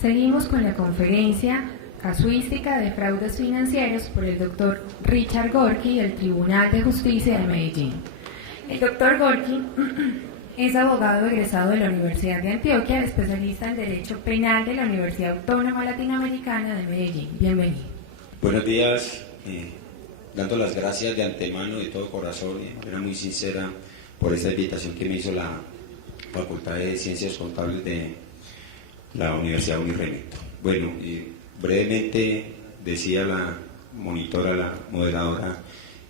Seguimos con la conferencia Casuística de Fraudes Financieros por el doctor Richard Gorky del Tribunal de Justicia de Medellín. El doctor Gorky es abogado egresado de la Universidad de Antioquia, especialista en Derecho Penal de la Universidad Autónoma Latinoamericana de Medellín. Bienvenido. Buenos días, dando las gracias de antemano, de todo corazón, de manera muy sincera, por esta invitación que me hizo la Facultad de Ciencias Contables de la Universidad Unirremeto. Bueno, brevemente decía la monitora, la moderadora,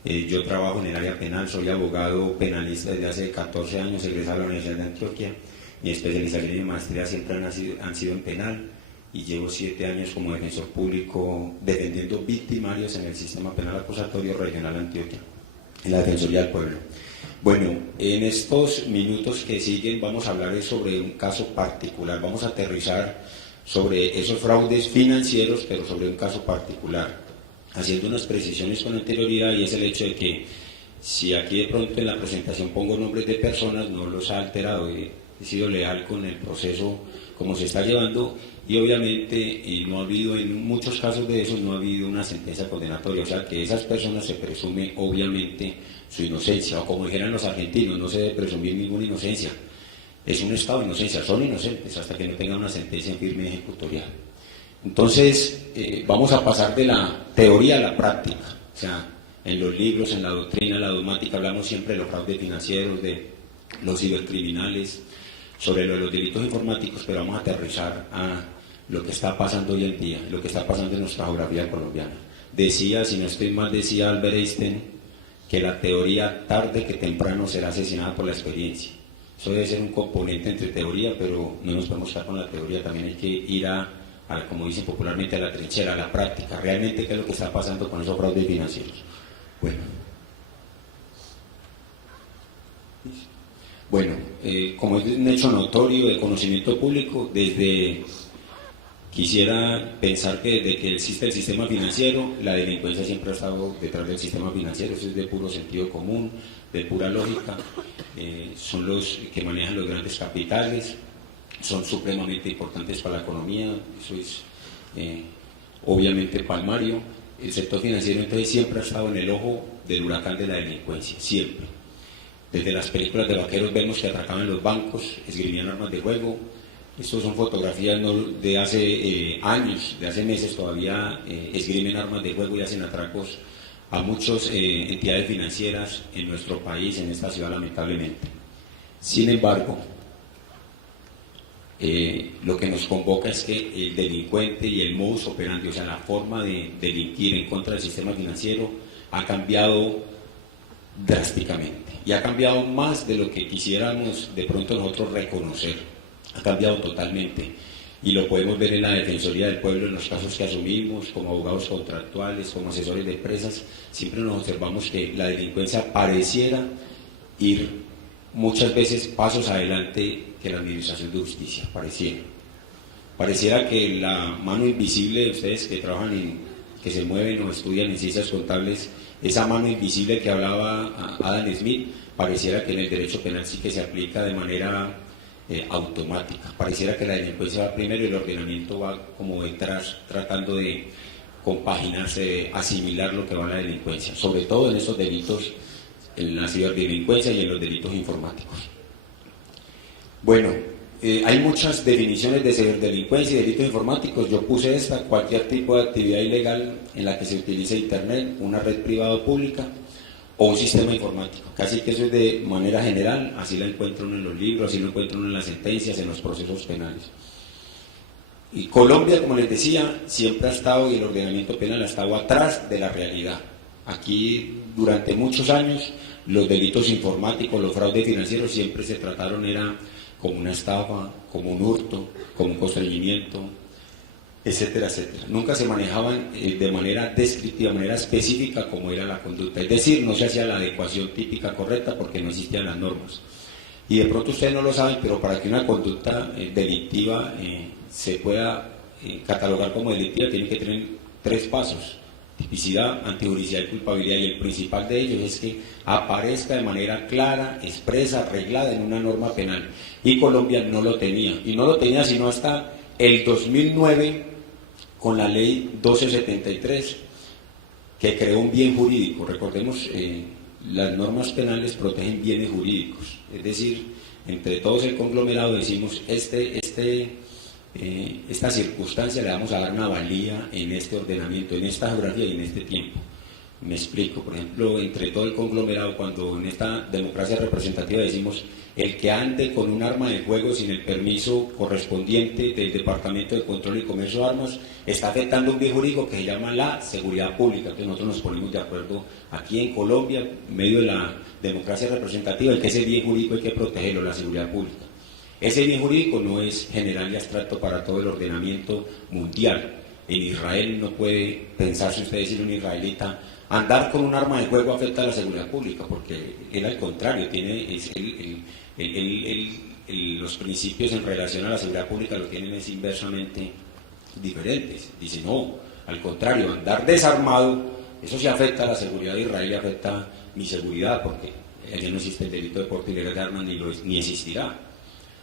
yo trabajo en el área penal, soy abogado penalista desde hace 14 años, egresado de la Universidad de Antioquia. Mi especialización y mi maestría siempre han sido en penal y llevo 7 años como defensor público defendiendo victimarios en el sistema penal acusatorio regional Antioquia, en la Defensoría del Pueblo. Bueno, en estos minutos que siguen vamos a hablar sobre un caso particular, vamos a aterrizar sobre esos fraudes financieros, pero sobre un caso particular, haciendo unas precisiones con anterioridad, y es el hecho de que si aquí de pronto en la presentación pongo nombres de personas, no los ha alterado, he sido leal con el proceso como se está llevando, y obviamente no ha habido, en muchos casos de esos no ha habido una sentencia condenatoria, o sea que esas personas se presume obviamente su inocencia, o como dijeran los argentinos, no se debe presumir ninguna inocencia, es un estado de inocencia, son inocentes hasta que no tengan una sentencia en firme ejecutorial. Entonces vamos a pasar de la teoría a la práctica, o sea, en los libros, en la doctrina, la dogmática, hablamos siempre de los fraudes financieros, de los cibercriminales, sobre los delitos informáticos, pero vamos a aterrizar a lo que está pasando hoy en día, lo que está pasando en nuestra geografía colombiana. Decía, si no estoy mal, decía Albert Einstein, que la teoría tarde que temprano será asesinada por la experiencia. Eso debe ser un componente entre teoría, pero no nos podemos quedar con la teoría, también hay que ir a como dicen popularmente, a la trinchera, a la práctica, realmente qué es lo que está pasando con esos fraudes financieros. Bueno, como es un hecho notorio de conocimiento público, quisiera pensar que desde que existe el sistema financiero, la delincuencia siempre ha estado detrás del sistema financiero, eso es de puro sentido común, de pura lógica, son los que manejan los grandes capitales, son supremamente importantes para la economía, eso es obviamente palmario. El sector financiero entonces siempre ha estado en el ojo del huracán de la delincuencia, siempre. Desde las películas de vaqueros vemos que atracaban los bancos, esgrimían armas de fuego. Estas son fotografías de hace años, de hace meses todavía esgrimen armas de fuego y hacen atracos a muchas entidades financieras en nuestro país, en esta ciudad, lamentablemente. Sin embargo, lo que nos convoca es que el delincuente y el modus operandi, o sea, la forma de delinquir en contra del sistema financiero ha cambiado drásticamente y ha cambiado más de lo que quisiéramos de pronto nosotros reconocer, ha cambiado totalmente y lo podemos ver en la Defensoría del Pueblo, en los casos que asumimos como abogados contractuales, como asesores de empresas, siempre nos observamos que la delincuencia pareciera ir muchas veces pasos adelante que la administración de justicia, pareciera que la mano invisible de ustedes que trabajan que se mueven o estudian en ciencias contables, esa mano invisible que hablaba Adam Smith, pareciera que en el derecho penal sí que se aplica de manera automática, pareciera que la delincuencia va primero y el ordenamiento va como detrás, tratando de compaginarse, de asimilar lo que va a la delincuencia, sobre todo en esos delitos, en la ciberdelincuencia y en los delitos informáticos. Bueno, hay muchas definiciones de ciberdelincuencia y delitos informáticos. Yo puse esta: cualquier tipo de actividad ilegal en la que se utilice internet, una red privada o pública o un sistema informático. Casi que eso es de manera general, así la encuentra uno en los libros, así lo encuentra uno en las sentencias, en los procesos penales. Y Colombia, como les decía, siempre ha estado, y el ordenamiento penal ha estado atrás de la realidad. Aquí durante muchos años los delitos informáticos, los fraudes financieros siempre se trataron como una estafa, como un hurto, como un constreñimiento, etcétera, etcétera. Nunca se manejaban de manera descriptiva, de manera específica como era la conducta. Es decir, no se hacía la adecuación típica correcta porque no existían las normas. Y de pronto ustedes no lo saben, pero para que una conducta delictiva se pueda catalogar como delictiva, tiene que tener 3 pasos: tipicidad, antijuricidad y culpabilidad, y el principal de ellos es que aparezca de manera clara, expresa, arreglada en una norma penal, y Colombia no lo tenía, y no lo tenía sino hasta el 2009 con la ley 1273, que creó un bien jurídico. Recordemos, las normas penales protegen bienes jurídicos, es decir, entre todos el conglomerado decimos, esta circunstancia le vamos a dar una valía en este ordenamiento, en esta geografía y en este tiempo. Me explico, por ejemplo, entre todo el conglomerado, cuando en esta democracia representativa decimos el que ande con un arma de fuego sin el permiso correspondiente del Departamento de Control y Comercio de Armas, está afectando un bien jurídico que se llama la seguridad pública. Entonces nosotros nos ponemos de acuerdo aquí en Colombia, en medio de la democracia representativa, el que ese bien jurídico hay que protegerlo, la seguridad pública. Ese bien jurídico no es general y abstracto para todo el ordenamiento mundial. En Israel no puede pensarse usted decir un israelita, andar con un arma de fuego afecta a la seguridad pública, porque él al contrario, los principios en relación a la seguridad pública lo tienen es inversamente diferentes. Dice, no, al contrario, andar desarmado, eso sí afecta a la seguridad de Israel y afecta mi seguridad, porque allí no existe el delito de porte ilegal de armas ni existirá.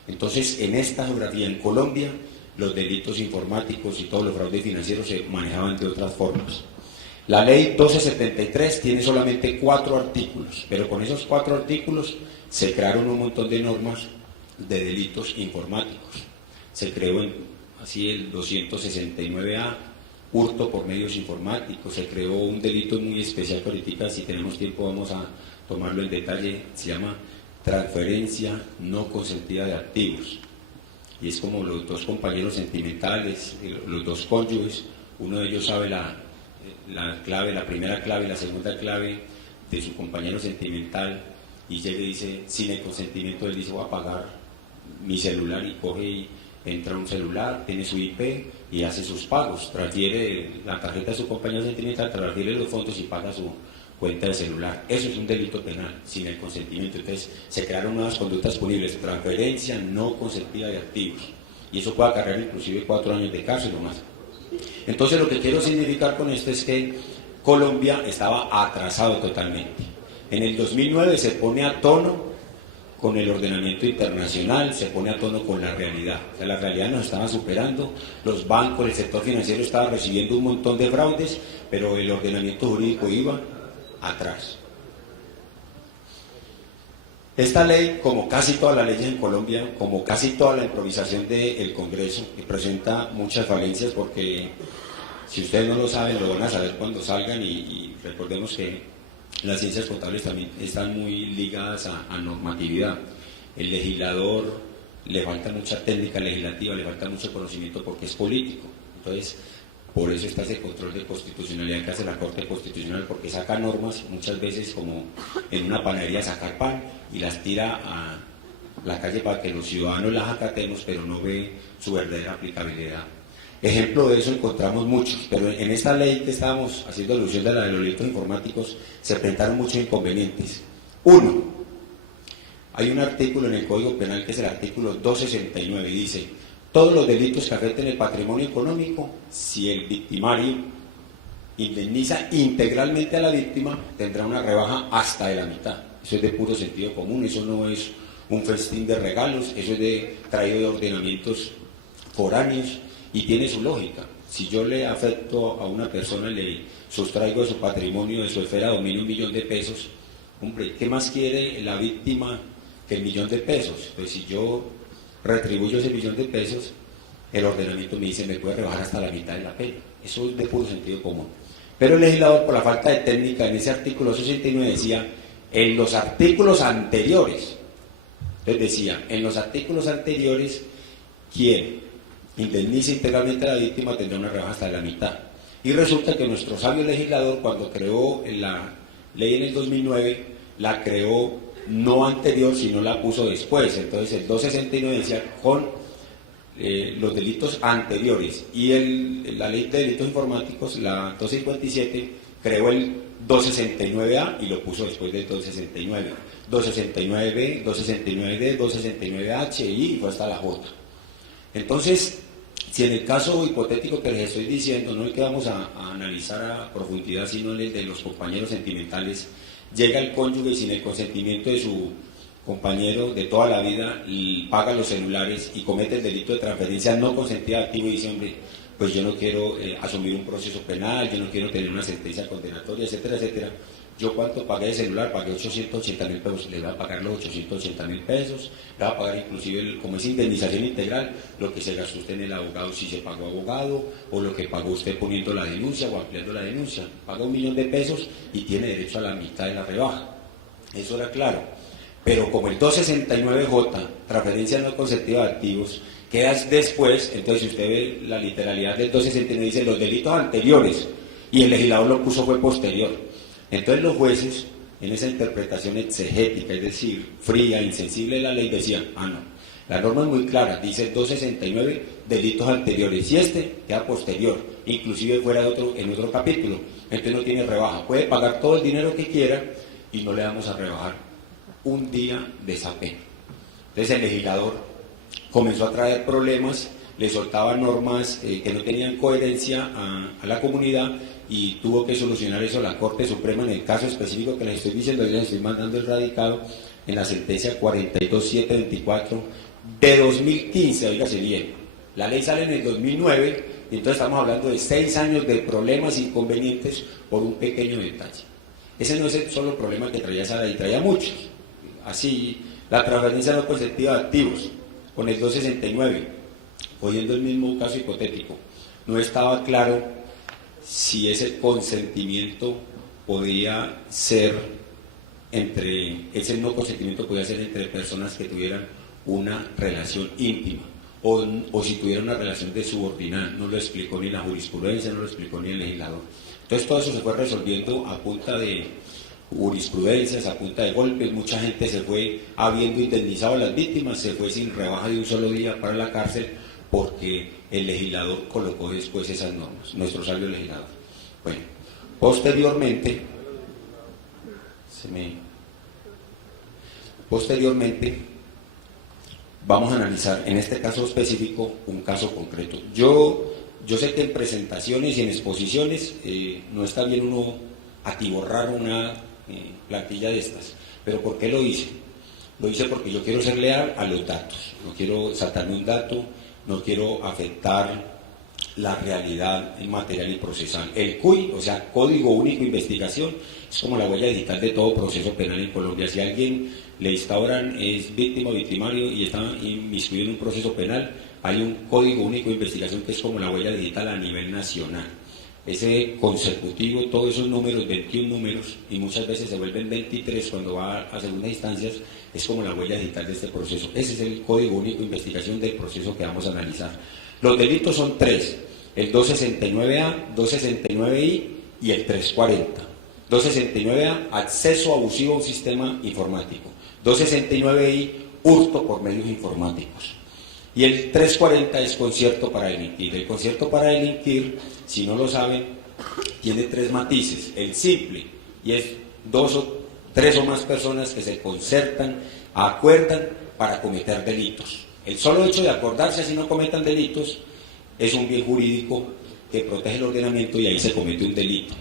Entonces, en esta geografía, en Colombia, los delitos informáticos y todos los fraudes financieros se manejaban de otras formas. La ley 1273 tiene solamente 4 artículos, pero con esos 4 artículos se crearon un montón de normas de delitos informáticos. Se creó así el 269A, hurto por medios informáticos, se creó un delito muy especial que ahorita, si tenemos tiempo, vamos a tomarlo en detalle, se llama transferencia no consentida de activos. Y es como los dos compañeros sentimentales, los dos cónyuges, uno de ellos sabe la clave, la primera clave y la segunda clave de su compañero sentimental, y llega y dice, sin el consentimiento, él dice, voy a pagar mi celular, y coge y entra a un celular, tiene su IP y hace sus pagos, transfiere la tarjeta de su compañero sentimental, transfiere los fondos y paga su cuenta de celular. Eso es un delito penal, sin el consentimiento. Entonces se crearon nuevas conductas punibles, transferencia no consentida de activos, y eso puede acarrear inclusive 4 años de cárcel o más. Entonces lo que quiero significar con esto es que Colombia estaba atrasado totalmente. En el 2009 se pone a tono con el ordenamiento internacional, se pone a tono con la realidad. O sea, la realidad nos estaba superando, los bancos, el sector financiero estaba recibiendo un montón de fraudes, pero el ordenamiento jurídico iba atrás. Esta ley, como casi todas las leyes en Colombia, como casi toda la improvisación del Congreso, presenta muchas falencias, porque si ustedes no lo saben, lo van a saber cuando salgan, y recordemos que las ciencias contables también están muy ligadas a normatividad. El legislador le falta mucha técnica legislativa, le falta mucho conocimiento porque es político. Entonces, por eso está ese control de constitucionalidad que hace la Corte Constitucional, porque saca normas muchas veces como en una panadería sacar pan y las tira a la calle para que los ciudadanos las acatemos, pero no ve su verdadera aplicabilidad. Ejemplo de eso encontramos muchos, pero en esta ley que estábamos haciendo alusión de la de los delitos informáticos se presentaron muchos inconvenientes. Uno, hay un artículo en el Código Penal que es el artículo 269 y dice: todos los delitos que afecten el patrimonio económico, si el victimario indemniza integralmente a la víctima, tendrá una rebaja hasta de la mitad. Eso es de puro sentido común, eso no es un festín de regalos, eso es traído de ordenamientos foráneos y tiene su lógica. Si yo le afecto a una persona, le sustraigo de su patrimonio, de su esfera de dominio, 1 millón de pesos, hombre, ¿qué más quiere la víctima que el 1 millón de pesos? Pues si yo retribuyo ese 1 millón de pesos, el ordenamiento me dice, me puede rebajar hasta la mitad de la pena. Eso es de puro sentido común. Pero el legislador, por la falta de técnica, en ese artículo 69 decía, en los artículos anteriores, entonces decía, en los artículos anteriores, quien indemnice integralmente a la víctima tendrá una rebaja hasta la mitad. Y resulta que nuestro sabio legislador, cuando creó la ley en el 2009, la creó no anterior, sino la puso después. Entonces el 269 decía con los delitos anteriores, y la ley de delitos informáticos, la 257, creó el 269A y lo puso después del 269. 269B, 269D, 269H y fue hasta la J. Entonces, si en el caso hipotético que les estoy diciendo, no el que vamos a analizar a profundidad, sino el de los compañeros sentimentales, llega el cónyuge y sin el consentimiento de su compañero de toda la vida y paga los celulares y comete el delito de transferencia no consentida de activo y dice, hombre, pues yo no quiero asumir un proceso penal, yo no quiero tener una sentencia condenatoria, etcétera, etcétera. Yo cuánto pagué de celular, pagué 880.000 pesos, le voy a pagar los 880.000 pesos, le voy a pagar inclusive, como es indemnización integral, lo que se gastó usted en el abogado si se pagó abogado, o lo que pagó usted poniendo la denuncia o ampliando la denuncia. Paga 1 millón de pesos y tiene derecho a la mitad de la rebaja. Eso era claro. Pero como el 269J, transferencia no consentida de activos, queda después, entonces si usted ve la literalidad del 269, dice los delitos anteriores, y el legislador lo puso fue posterior. Entonces los jueces, en esa interpretación exegética, es decir, fría, insensible de la ley, decían, no, la norma es muy clara, dice 269, delitos anteriores, y este queda posterior, inclusive fuera en otro capítulo, entonces no tiene rebaja, puede pagar todo el dinero que quiera y no le vamos a rebajar un día de esa pena. Entonces el legislador comenzó a traer problemas, le soltaba normas que no tenían coherencia a la comunidad, y tuvo que solucionar eso la Corte Suprema en el caso específico que les estoy diciendo, les estoy mandando el radicado en la sentencia 42724 de 2015, oígase bien. La ley sale en el 2009, y entonces estamos hablando de 6 años de problemas inconvenientes por un pequeño detalle. Ese no es el solo problema que traía esa ley, traía muchos. Así, la transferencia no consentida de activos, con el 269, cogiendo el mismo caso hipotético, no estaba claro si ese consentimiento podía ser ese no consentimiento podía ser entre personas que tuvieran una relación íntima o si tuvieran una relación de subordinada. No lo explicó ni la jurisprudencia, no lo explicó ni el legislador. Entonces todo eso se fue resolviendo a punta de jurisprudencias, a punta de golpes. Mucha gente se fue habiendo indemnizado a las víctimas, se fue sin rebaja de un solo día para la cárcel, porque el legislador colocó después esas normas, nuestro sabio legislador. Bueno, posteriormente vamos a analizar en este caso específico un caso concreto. Yo sé que en presentaciones y en exposiciones no está bien uno atiborrar una plantilla de estas, pero ¿por qué lo hice? Lo hice porque yo quiero ser leal a los datos, no quiero saltarme un dato, no quiero afectar la realidad material y procesal. El CUI, o sea, Código Único de Investigación, es como la huella digital de todo proceso penal en Colombia. Si a alguien le instauran, es víctima o victimario y está inmiscuido en un proceso penal, hay un Código Único de Investigación que es como la huella digital a nivel nacional. Ese consecutivo, todos esos números, 21 números, y muchas veces se vuelven 23 cuando va a segundas instancias, es como la huella digital de este proceso. Ese es el Código Único de Investigación del proceso que vamos a analizar. Los delitos son 3, el 269A, 269I y el 340. 269A, acceso abusivo a un sistema informático. 269I, hurto por medios informáticos. Y el 340 es concierto para delinquir. El concierto para delinquir, si no lo saben, tiene 3 matices. El simple, y es 2 o 3 o más personas que se concertan, acuerdan para cometer delitos. El solo hecho de acordarse así no cometan delitos es un bien jurídico que protege el ordenamiento y ahí se comete un delito.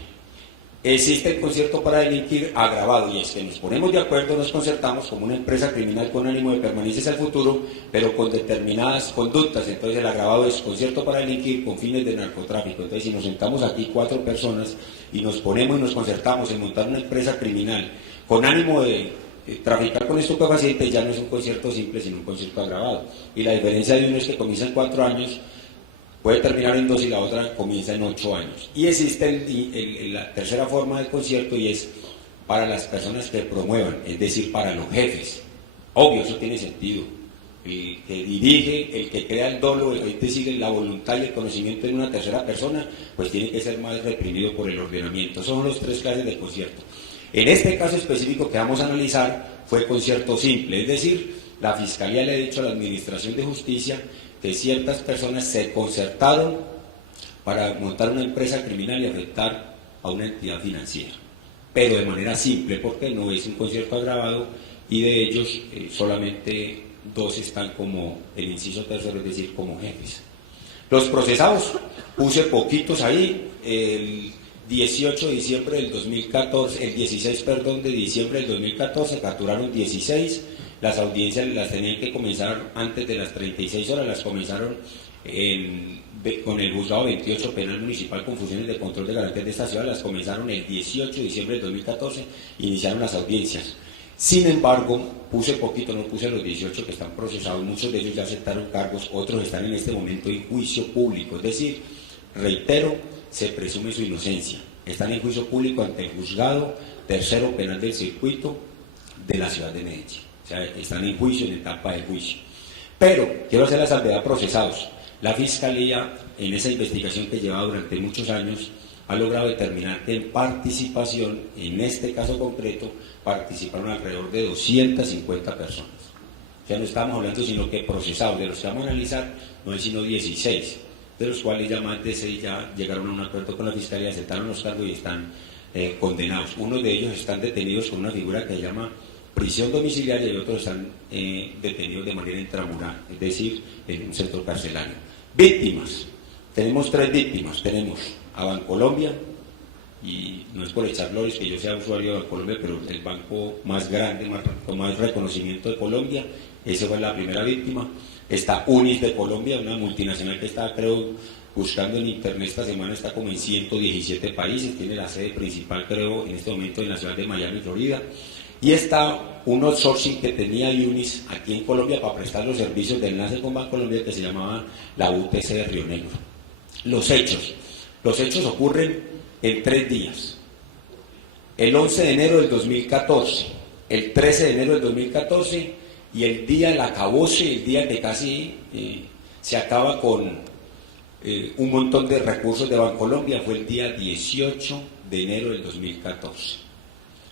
Existe el concierto para delinquir agravado, y es que nos ponemos de acuerdo, nos concertamos como una empresa criminal con ánimo de permanencia hacia el futuro, pero con determinadas conductas. Entonces el agravado es concierto para delinquir con fines de narcotráfico. Entonces si nos sentamos aquí 4 personas y nos ponemos y nos concertamos en montar una empresa criminal con ánimo de traficar con estupefacientes, ya no es un concierto simple, sino un concierto agravado. Y la diferencia de uno es que comienza en 4 años, puede terminar en 2 y la otra comienza en 8 años. Y existe la tercera forma del concierto, y es para las personas que promuevan, es decir, para los jefes. Obvio, eso tiene sentido. El que dirige, el que crea el dolo, el que sigue la voluntad y el conocimiento de una tercera persona, pues tiene que ser más reprimido por el ordenamiento. Esos son los 3 clases de concierto. En este caso específico que vamos a analizar fue concierto simple, es decir, la Fiscalía le ha dicho a la Administración de Justicia que ciertas personas se concertaron para montar una empresa criminal y afectar a una entidad financiera, pero de manera simple, porque no es un concierto agravado, y de ellos solamente 2 están como el inciso tercero, es decir, como jefes. Los procesados, puse poquitos ahí, el 18 de diciembre del 2014, el 16, de diciembre del 2014, capturaron 16, las audiencias las tenían que comenzar antes de las 36 horas, las comenzaron con el juzgado 28 penal municipal con funciones de control de garantías de esta ciudad, las comenzaron el 18 de diciembre del 2014, iniciaron las audiencias. Sin embargo, puse poquito, no puse los 18 que están procesados, muchos de ellos ya aceptaron cargos, otros están en este momento en juicio público, es decir, reitero, se presume su inocencia, están en juicio público ante el juzgado tercero penal del circuito de la ciudad de Medellín, o sea, están en juicio, en etapa de juicio. Pero, quiero hacer la salvedad, procesados. La Fiscalía, en esa investigación que lleva durante muchos años, ha logrado determinar que en participación, en este caso concreto, participaron alrededor de 250 personas. O sea, no estamos hablando sino que procesados, de los que vamos a analizar, no hay sino 16, de los cuales ya más de 6 ya llegaron a un acuerdo con la Fiscalía, aceptaron los cargos y están condenados. Unos de ellos están detenidos con una figura que se llama prisión domiciliaria y otros están detenidos de manera intramural, es decir, en un centro carcelario. Víctimas. Tenemos 3 víctimas. Tenemos a Bancolombia, y no es por echar flores que yo sea usuario de Bancolombia, pero el banco más grande, con más reconocimiento de Colombia, esa fue la primera víctima. Está Unis de Colombia, una multinacional que está, creo, buscando en internet esta semana, está como en 117 países, tiene la sede principal, creo, en este momento en la ciudad de Miami, Florida. Y está un outsourcing que tenía Unis aquí en Colombia para prestar los servicios de enlace con Bancolombia, que se llamaba la UTC de Río Negro. Los hechos ocurren en 3 días. El 11 de enero del 2014, el 13 de enero del 2014 y el día del acabose, el día que casi se acaba con un montón de recursos de Bancolombia, fue el día 18 de enero del 2014.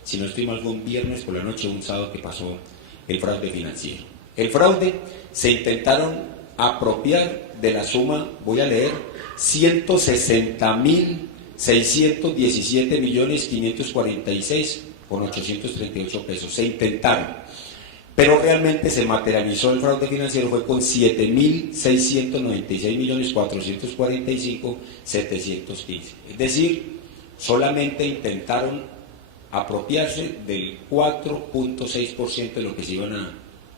Si no estoy mal, fue un viernes por la noche, un sábado que pasó el fraude financiero. El fraude se intentaron apropiar de la suma, voy a leer, 160.617.546.838 pesos. Se intentaron, pero realmente se materializó el fraude financiero, fue con 7.696.445.715. Es decir, solamente intentaron apropiarse del 4.6% de lo que se iban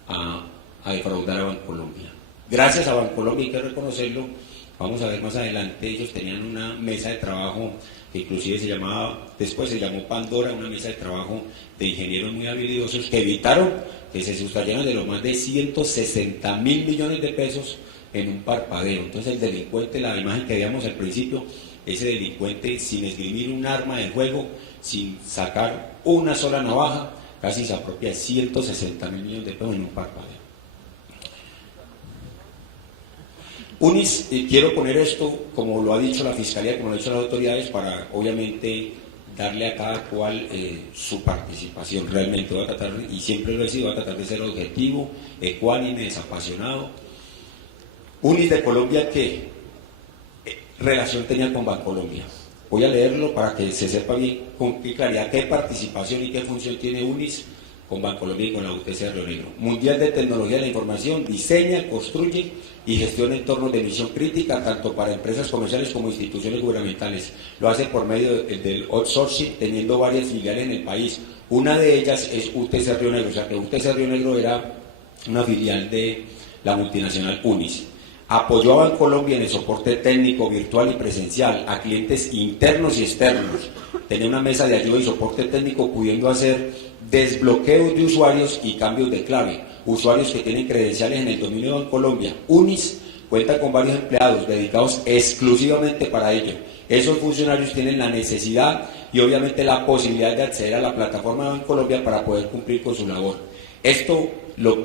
a defraudar a Bancolombia. Gracias a Bancolombia, hay que reconocerlo, vamos a ver más adelante, ellos tenían una mesa de trabajo que inclusive después se llamó Pandora, una mesa de trabajo de ingenieros muy habilidosos que evitaron que se sustrayeran de los más de 160.000 millones de pesos en un parpadeo. Entonces el delincuente, la imagen que veíamos al principio, ese delincuente sin esgrimir un arma de fuego, sin sacar una sola navaja, casi se apropia 160.000 millones de pesos en un parpadeo. Unis, quiero poner esto, como lo ha dicho la Fiscalía, como lo han dicho las autoridades, para obviamente darle a cada cual su participación. Realmente voy a tratar, y siempre lo he sido, voy a tratar de ser objetivo, ecuánime, desapasionado. Unis de Colombia, ¿qué relación tenía con Bancolombia? Voy a leerlo para que se sepa bien con qué claridad qué participación y qué función tiene Unis con Bancolombia y con la UTC de Río Negro. Mundial de Tecnología de la Información, diseña, construye y gestiona entornos de misión crítica tanto para empresas comerciales como instituciones gubernamentales. Lo hace por medio del outsourcing, teniendo varias filiales en el país. Una de ellas es UTC Río Negro, o sea que UTC Río Negro era una filial de la multinacional Unis. Apoyó a Bancolombia en el soporte técnico, virtual y presencial a clientes internos y externos. Tenía una mesa de ayuda y soporte técnico pudiendo hacer desbloqueos de usuarios y cambios de clave. Usuarios que tienen credenciales en el dominio de Bancolombia. Unis cuenta con varios empleados dedicados exclusivamente para ello. Esos funcionarios tienen la necesidad y obviamente la posibilidad de acceder a la plataforma de Bancolombia para poder cumplir con su labor. Esto,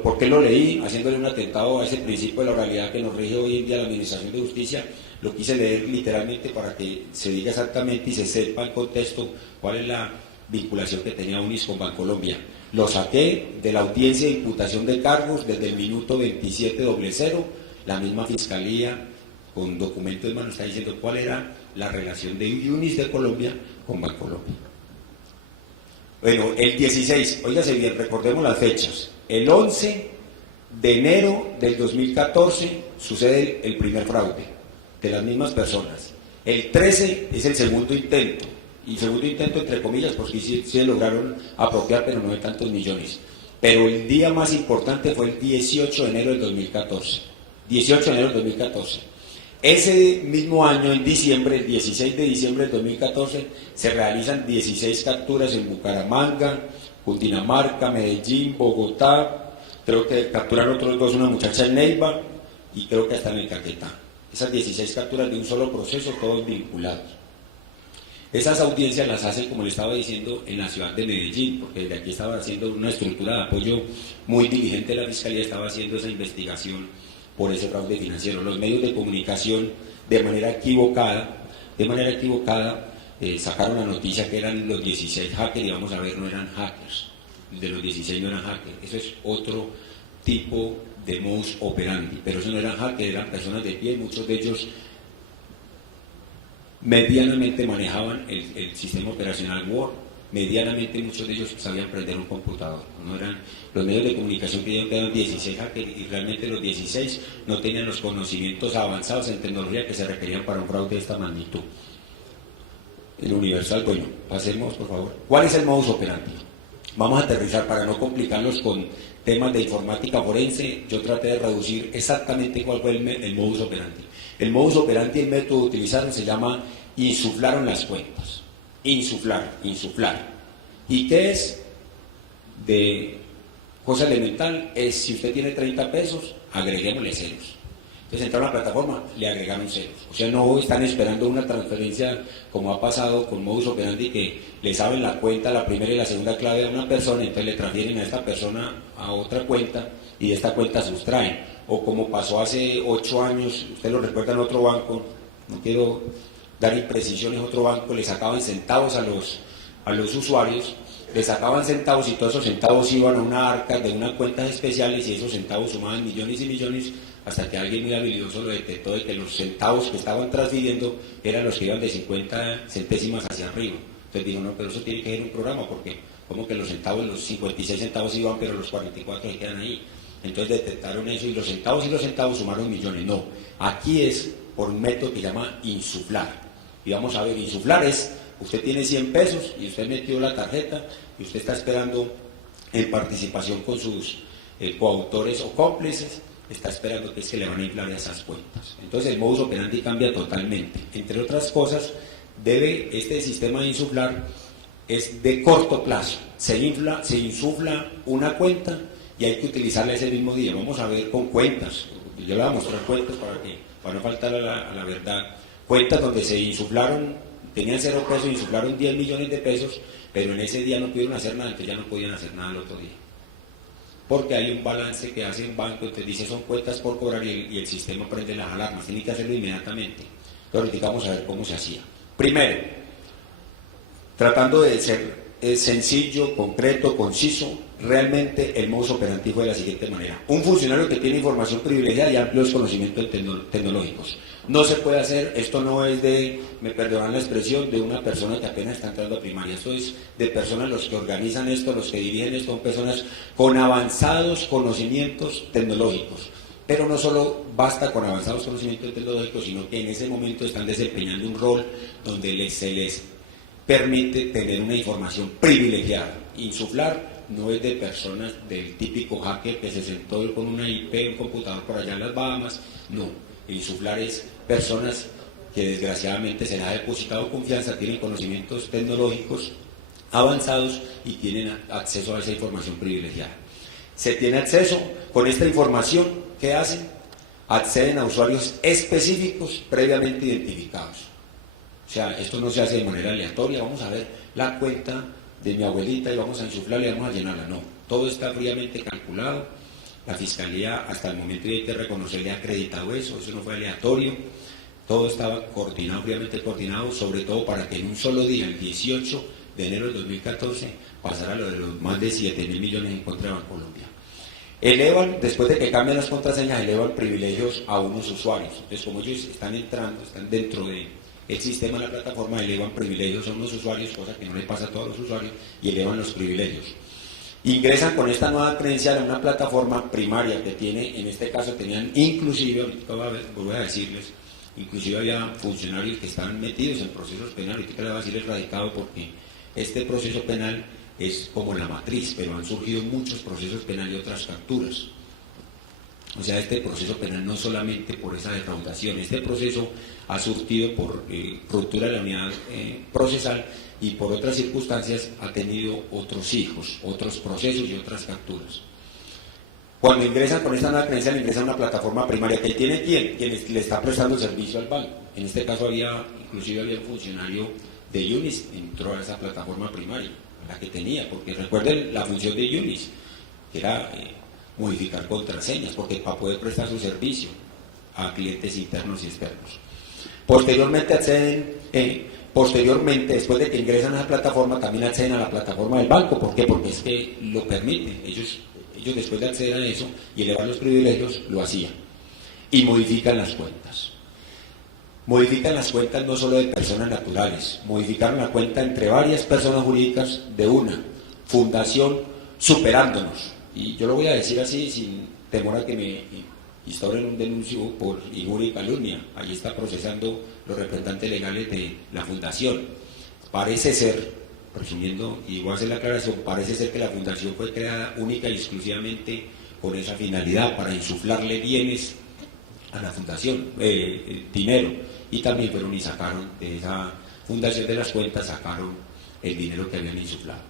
¿por qué lo leí? Haciéndole un atentado a ese principio de la oralidad que nos rige hoy en día la Administración de Justicia. Lo quise leer literalmente para que se diga exactamente y se sepa en contexto cuál es la vinculación que tenía Unis con Bancolombia. Lo saqué de la audiencia de imputación de cargos desde el minuto 27:00. La misma Fiscalía, con documento en mano, está diciendo cuál era la relación de Unis de Colombia con Bancolombia. Bueno, el 16, óigase bien, recordemos las fechas. El 11 de enero del 2014 sucede el primer fraude de las mismas personas. El 13 es el segundo intento, y segundo intento entre comillas, porque sí se lograron apropiar, pero no de tantos millones. Pero el día más importante fue el 18 de enero del 2014. 18 de enero del 2014. Ese mismo año, en diciembre, el 16 de diciembre del 2014, se realizan 16 capturas en Bucaramanga, Cundinamarca, Medellín, Bogotá, creo que capturaron otros dos, una muchacha en Neiva y creo que hasta en el Caquetá. Esas 16 capturas de un solo proceso, todos vinculados. Esas audiencias las hacen, como le estaba diciendo, en la ciudad de Medellín, porque desde aquí estaba haciendo una estructura de apoyo muy diligente de la Fiscalía, estaba haciendo esa investigación por ese fraude financiero. Los medios de comunicación, de manera equivocada, sacaron la noticia que eran los 16 hackers, y vamos a ver, no eran hackers. De los 16 no eran hackers. Eso es otro tipo de modus operandi, pero eso no eran hackers, eran personas de pie, muchos de ellos medianamente manejaban el sistema operacional Word, medianamente muchos de ellos sabían prender un computador. No eran los medios de comunicación que dijeron que eran 16 hackers, y realmente los 16 no tenían los conocimientos avanzados en tecnología que se requerían para un fraude de esta magnitud. El Universal, bueno, pasemos por favor. ¿Cuál es el modus operandi? Vamos a aterrizar para no complicarlos con temas de informática forense. Yo traté de reducir exactamente cuál fue el modus operandi. El modus operandi, el método utilizado se llama insuflaron las cuentas. Insuflar. ¿Y qué es? De cosa elemental, es si usted tiene 30 pesos, agreguémosle ceros. Entonces entraron a la plataforma, le agregaron ceros. O sea, no están esperando una transferencia como ha pasado con modus operandi, que le saben la cuenta, la primera y la segunda clave a una persona, entonces le transfieren a esta persona a otra cuenta y de esta cuenta sustraen. O como pasó hace 8 años, usted lo recuerda en otro banco, no quiero dar imprecisiones, otro banco le sacaban centavos a los usuarios, le sacaban centavos y todos esos centavos iban a una arca de unas cuentas especiales, y esos centavos sumaban millones y millones, hasta que alguien muy habilidoso lo detectó de que los centavos que estaban transfiriendo eran los que iban de 50 centésimas hacia arriba. Entonces dijo, no, pero eso tiene que ser un programa, porque como que los centavos, los 56 centavos iban, pero los 44 se quedan ahí. Entonces detectaron eso, y los centavos sumaron millones. No, aquí es por un método que se llama insuflar. Y vamos a ver, insuflar es, usted tiene 100 pesos y usted metió la tarjeta y usted está esperando, en participación con sus coautores o cómplices, está esperando que es que le van a inflar esas cuentas. Entonces el modus operandi cambia totalmente. Entre otras cosas, este sistema de insuflar es de corto plazo. Se insufla una cuenta y hay que utilizarla ese mismo día. Vamos a ver con cuentas. Yo le voy a mostrar cuentas para no faltar a la verdad. Cuentas donde se insuflaron, tenían 0 pesos, insuflaron 10 millones de pesos, pero en ese día no pudieron hacer nada, entonces ya no podían hacer nada el otro día. Porque hay un balance que hace un banco, entonces dice son cuentas por cobrar, y el sistema prende las alarmas, tiene que hacerlo inmediatamente. Entonces ahorita vamos a ver cómo se hacía. Primero, tratando de ser sencillo, concreto, conciso, realmente el modus operandi fue de la siguiente manera. Un funcionario que tiene información privilegiada y amplios conocimientos tecnológicos. No se puede hacer, esto no es de, me perdonan la expresión, de una persona que apenas está entrando a primaria. Esto es de personas, los que organizan esto, los que dirigen esto, son personas con avanzados conocimientos tecnológicos. Pero no solo basta con avanzados conocimientos tecnológicos, sino que en ese momento están desempeñando un rol donde se les permite tener una información privilegiada. Insuflar no es de personas del típico hacker que se sentó con una IP, un computador por allá en las Bahamas, no. Insuflar es personas que desgraciadamente se les ha depositado confianza, tienen conocimientos tecnológicos avanzados y tienen acceso a esa información privilegiada. Se tiene acceso con esta información, ¿qué hacen? Acceden a usuarios específicos previamente identificados. O sea, esto no se hace de manera aleatoria, vamos a ver la cuenta de mi abuelita y vamos a insuflarla y vamos a llenarla. No, todo está fríamente calculado. La Fiscalía hasta el momento, y hay que reconocerle, ha acreditado eso no fue aleatorio. Todo estaba coordinado, fríamente coordinado, sobre todo para que en un solo día, el 18 de enero del 2014, pasara lo de los más de 7.000 millones en contra de Bancolombia. Elevan, después de que cambian las contraseñas, elevan privilegios a unos usuarios. Entonces, como ellos están entrando, están dentro del sistema de la plataforma, elevan privilegios a unos usuarios, cosa que no le pasa a todos los usuarios, y elevan los privilegios. Ingresan con esta nueva credencial a una plataforma primaria que tiene, en este caso tenían inclusive, voy a decirles, inclusive había funcionarios que estaban metidos en procesos penales, ahorita le voy a decir el radicado, porque este proceso penal es como la matriz, pero han surgido muchos procesos penales y otras capturas. O sea, este proceso penal no solamente por esa defraudación, este proceso ha surtido por ruptura de la unidad procesal y por otras circunstancias ha tenido otros hijos, otros procesos y otras capturas. Cuando ingresan con esta nueva creencia, le ingresan a una plataforma primaria que tiene quien le está prestando servicio al banco. En este caso inclusive había un funcionario de Yunis, entró a esa plataforma primaria, la que tenía, porque recuerden la función de Yunis, que era modificar contraseñas, porque para poder prestar su servicio a clientes internos y externos. Posteriormente después de que ingresan a la plataforma, también acceden a la plataforma del banco. ¿Por qué? Porque es que lo permite. Ellos después de acceder a eso y elevar los privilegios, lo hacían. Y modifican las cuentas. Modifican las cuentas no solo de personas naturales, modificaron la cuenta entre varias personas jurídicas de una fundación, superándonos. Y yo lo voy a decir así sin temor a que me instauren un denuncio por injuria y calumnia. Allí está procesando los representantes legales de la fundación. Parece ser, resumiendo, y voy a hacer la aclaración, parece ser que la fundación fue creada única y exclusivamente con esa finalidad, para insuflarle bienes a la fundación, dinero, y también fueron y sacaron de esa fundación de las cuentas, sacaron el dinero que habían insuflado.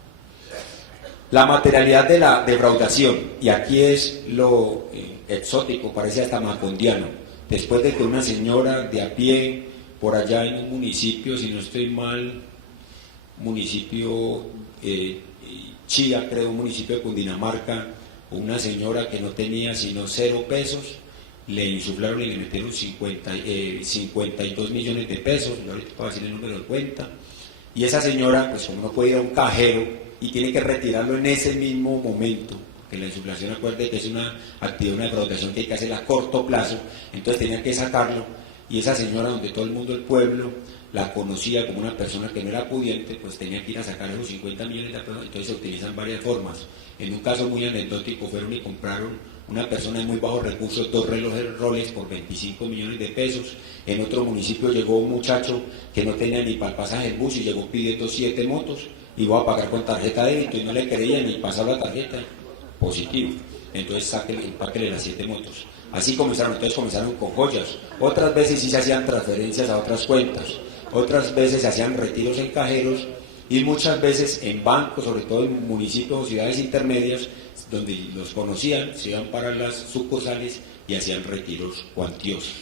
La materialidad de la defraudación, y aquí es lo exótico, parece hasta macondiano, después de que una señora de a pie, por allá en un municipio, si no estoy mal, municipio Chía, creo, un municipio de Cundinamarca, una señora que no tenía sino 0 pesos, le insuflaron y le metieron 52 millones de pesos, yo ahorita puedo decir el número de cuenta, y esa señora, pues como no puede ir a un cajero y tiene que retirarlo en ese mismo momento, que la insuflación, acuerde que es una actividad, una defraudación que hay que hacer a corto plazo, entonces tenía que sacarlo, y esa señora, donde todo el mundo del pueblo la conocía como una persona que no era pudiente, pues tenía que ir a sacar esos 50 millones de pesos. Entonces se utilizan varias formas. En un caso muy anecdótico, fueron y compraron una persona de muy bajos recursos 2 relojes Rolex por 25 millones de pesos. En otro municipio llegó un muchacho que no tenía ni para el pasaje del bus y llegó pidiendo 7 motos, y iba a pagar con tarjeta de débito y no le quería ni pasar la tarjeta. Positivo. Entonces empáquele las 7 motos. Así comenzaron. Entonces comenzaron con joyas. Otras veces sí se hacían transferencias a otras cuentas. Otras veces se hacían retiros en cajeros, y muchas veces en bancos, sobre todo en municipios o ciudades intermedias, donde los conocían, se iban para las sucursales y hacían retiros cuantiosos.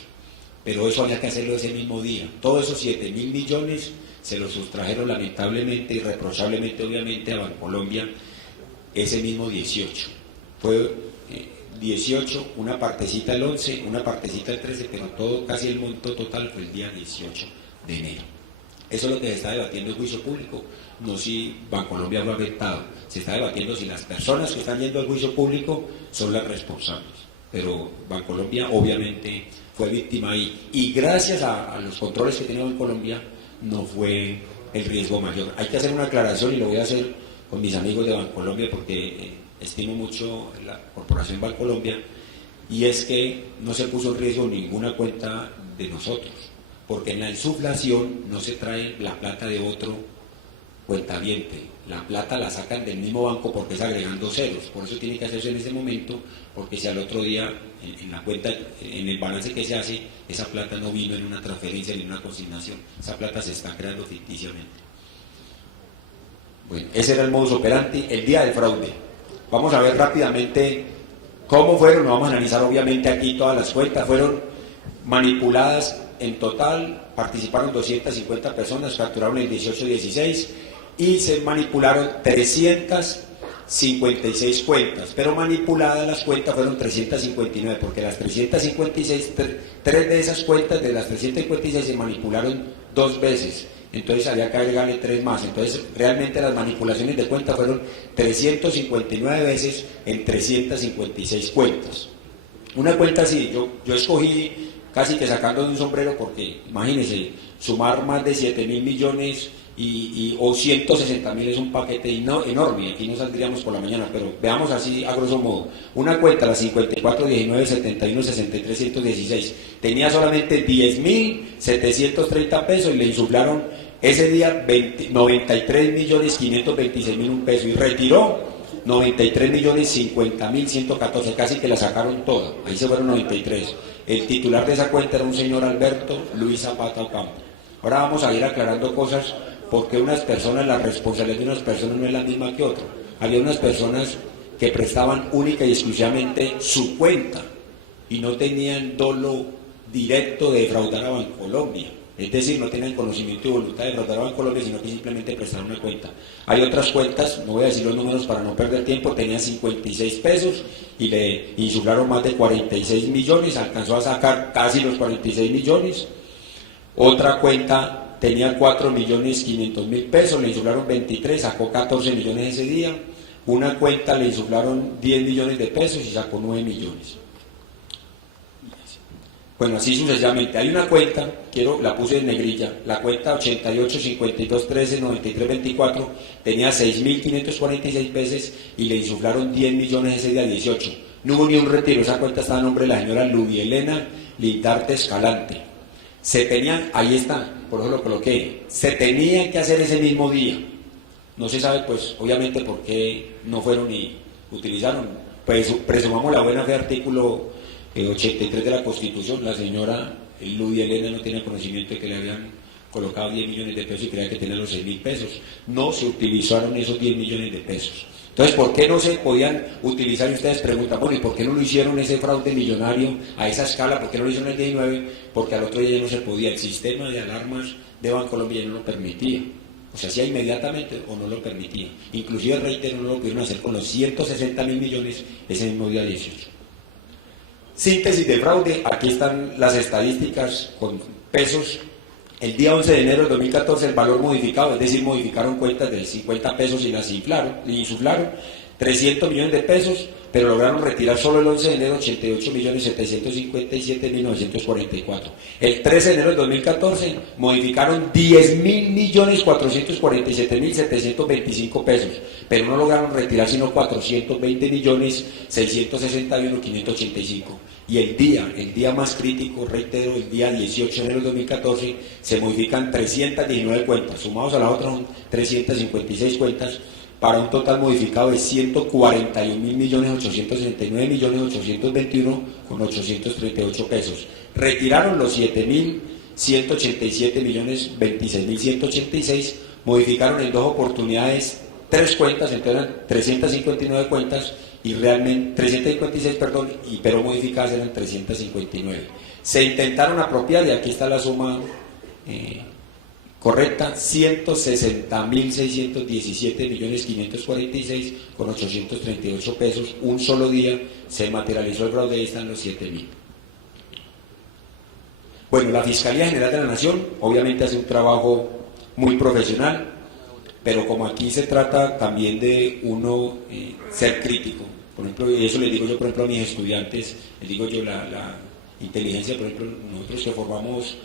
Pero eso había que hacerlo ese mismo día. Todos esos 7.000 millones se los sustrajeron lamentablemente, irreprochablemente, obviamente, a Bancolombia ese mismo 18. Fue 18, una partecita el 11, una partecita el 13, pero todo, casi el monto total fue el día 18 de enero. Eso es lo que se está debatiendo en juicio público, no si Bancolombia fue afectado, se está debatiendo si las personas que están yendo al juicio público son las responsables, pero Bancolombia obviamente fue víctima ahí, y gracias a los controles que tenía Bancolombia no fue el riesgo mayor. Hay que hacer una aclaración, y lo voy a hacer con mis amigos de Bancolombia porque estimo mucho la corporación Bancolombia, y es que no se puso en riesgo ninguna cuenta de nosotros, porque en la insuflación no se trae la plata de otro cuentaviente, la plata la sacan del mismo banco porque es agregando ceros. Por eso tiene que hacerse en ese momento, porque si al otro día en la cuenta, en el balance que se hace, esa plata no vino en una transferencia ni en una consignación, esa plata se está creando ficticiamente. Bueno, ese era el modus operandi el día del fraude. Vamos a ver rápidamente cómo fueron. No vamos a analizar obviamente aquí todas las cuentas. Fueron manipuladas. En total participaron 250 personas, capturaron el 18-16 y se manipularon 356 cuentas, pero manipuladas las cuentas fueron 359, porque las 356, 3 de esas cuentas de las 356 se manipularon 2 veces, entonces había que agregarle 3 más, entonces realmente las manipulaciones de cuentas fueron 359 veces en 356 cuentas. Una cuenta así, yo escogí casi que sacando de un sombrero, porque imagínense, sumar más de 7.000 millones o 160.000 es un paquete enorme, aquí no saldríamos por la mañana, pero veamos así a grosso modo. Una cuenta, la 54 19 71 63 116, tenía solamente 10.730 pesos y le insuflaron Ese día 93.526.001 peso y retiró 93.050.114, casi que la sacaron toda, ahí se fueron 93. El titular de esa cuenta era un señor Alberto Luis Zapata Ocampo. Ahora vamos a ir aclarando cosas, porque unas personas, la responsabilidad de unas personas no es la misma que otra. Había unas personas que prestaban única y exclusivamente su cuenta y no tenían dolo directo de defraudar a Bancolombia. Es decir, no tenían conocimiento y voluntad de defraudar a Bancolombia, sino que simplemente prestaron una cuenta. Hay otras cuentas, no voy a decir los números para no perder tiempo, tenían 56 pesos y le insuflaron más de 46 millones, alcanzó a sacar casi los 46 millones. Otra cuenta tenía 4.500.000 pesos, le insuflaron 23, sacó 14 millones ese día. Una cuenta le insuflaron 10 millones de pesos y sacó 9 millones. Bueno, así sucesivamente. Hay una cuenta, la puse en negrilla, la cuenta 8852139324, tenía 6.546 pesos y le insuflaron 10 millones ese día, 18. No hubo ni un retiro, esa cuenta estaba a nombre de la señora Luby Elena Lindarte Escalante. Ahí está, por eso lo coloqué, se tenía que hacer ese mismo día. No se sabe, pues, obviamente, por qué no fueron y utilizaron. Pues, presumamos la buena fe, artículo 83 de la Constitución. La señora Luby Elena no tenía conocimiento de que le habían colocado 10 millones de pesos y creía que tenía los 6.000 pesos. No se utilizaron esos 10 millones de pesos. Entonces, ¿por qué no se podían utilizar? Y ustedes preguntan, bueno, ¿y por qué no lo hicieron ese fraude millonario a esa escala? ¿Por qué no lo hicieron el 19? Porque al otro día ya no se podía. El sistema de alarmas de Bancolombia ya no lo permitía. O sea, hacía inmediatamente o no lo permitía. Inclusive, reitero, no lo pudieron hacer con los 160.000 millones ese mismo día 18. Síntesis de fraude, aquí están las estadísticas con pesos. El día 11 de enero del 2014 el valor modificado, es decir, modificaron cuentas de 50 pesos y las insuflaron 300 millones de pesos, pero lograron retirar solo el 11 de enero 88.757.944. El 13 de enero del 2014 modificaron 10.447.725 pesos, pero no lograron retirar sino 420.661.585. Y el día más crítico, reitero, el día 18 de enero del 2014, se modifican 319 cuentas, sumados a la otra son 356 cuentas, para un total modificado de 141.869.821.838 pesos. Retiraron los 7.187.026.186, modificaron en 2 oportunidades 3 cuentas, entonces eran 359 cuentas, y realmente 356, pero modificadas eran 359. Se intentaron apropiar, y aquí está la suma correcta, 160.617.546.838 pesos. Un solo día se materializó el fraude, ahí están los 7.000. Bueno, la Fiscalía General de la Nación obviamente hace un trabajo muy profesional, pero como aquí se trata también de uno ser crítico. Por ejemplo, y eso les digo yo, por ejemplo, a mis estudiantes, les digo yo, la inteligencia, por ejemplo, nosotros que formamos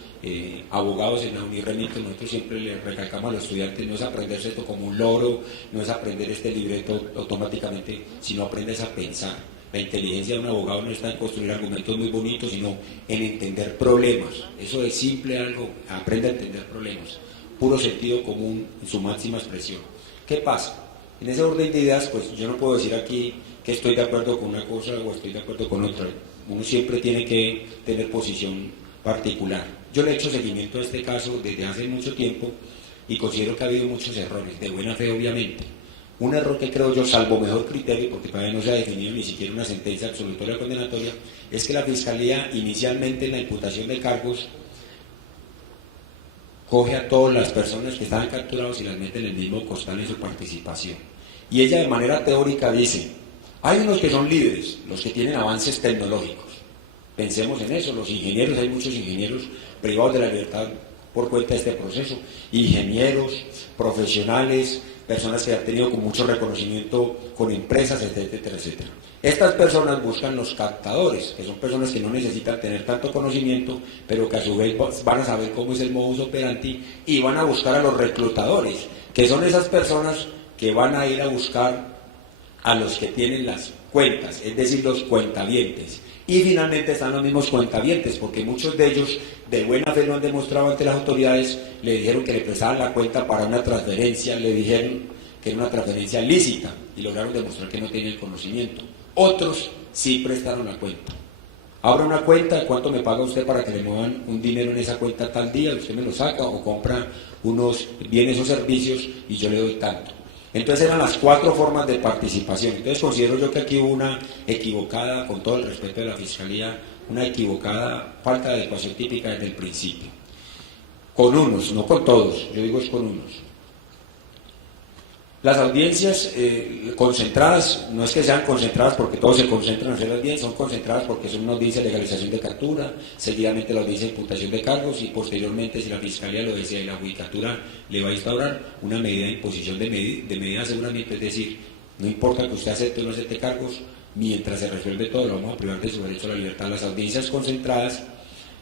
abogados en la Unirremito, nosotros siempre le recalcamos a los estudiantes, no es aprenderse esto como un loro, no es aprender este libreto automáticamente, sino aprendes a pensar. La inteligencia de un abogado no está en construir argumentos muy bonitos, sino en entender problemas. Eso es simple algo, aprende a entender problemas. Puro sentido común en su máxima expresión. ¿Qué pasa? En ese orden de ideas, pues yo no puedo decir aquí que estoy de acuerdo con una cosa o estoy de acuerdo con otra. Uno siempre tiene que tener posición particular. Yo le he hecho seguimiento a este caso desde hace mucho tiempo y considero que ha habido muchos errores, de buena fe obviamente. Un error que creo yo, salvo mejor criterio, porque todavía no se ha definido ni siquiera una sentencia absolutoria condenatoria, es que la Fiscalía inicialmente en la imputación de cargos coge a todas las personas que estaban capturados y las mete en el mismo costal en su participación. Y ella de manera teórica dice, hay unos que son líderes, los que tienen avances tecnológicos. Pensemos en eso, los ingenieros, hay muchos ingenieros privados de la libertad por cuenta de este proceso, ingenieros, profesionales, personas que han tenido con mucho reconocimiento con empresas, etcétera, etcétera. Estas personas buscan los captadores, que son personas que no necesitan tener tanto conocimiento, pero que a su vez van a saber cómo es el modus operandi, y van a buscar a los reclutadores, que son esas personas que van a ir a buscar a los que tienen las cuentas, es decir, los cuentavientes, Y finalmente están los mismos cuentavientes, porque muchos de ellos de buena fe lo han demostrado ante las autoridades, le dijeron que le prestaban la cuenta para una transferencia, le dijeron que era una transferencia lícita y lograron demostrar que no tenían el conocimiento. Otros sí prestaron la cuenta. Abra una cuenta, ¿cuánto me paga usted para que le muevan un dinero en esa cuenta tal día? Usted me lo saca o compra unos bienes o servicios y yo le doy tanto. Entonces eran las 4 formas de participación. Entonces considero yo que aquí hubo una equivocada, con todo el respeto de la Fiscalía, una equivocada falta de adecuación típica desde el principio. Con unos, no con todos, yo digo es con unos. Las audiencias concentradas, no es que sean concentradas porque todos se concentran en hacer las audiencias, son concentradas porque son una audiencia de legalización de captura, seguidamente la audiencia de imputación de cargos y posteriormente, si la Fiscalía lo desea y la Judicatura le va a instaurar una medida de imposición de medida de aseguramiento, es decir, no importa que usted acepte o no acepte cargos, mientras se resuelve todo, lo vamos a privar de su derecho a la libertad. Las audiencias concentradas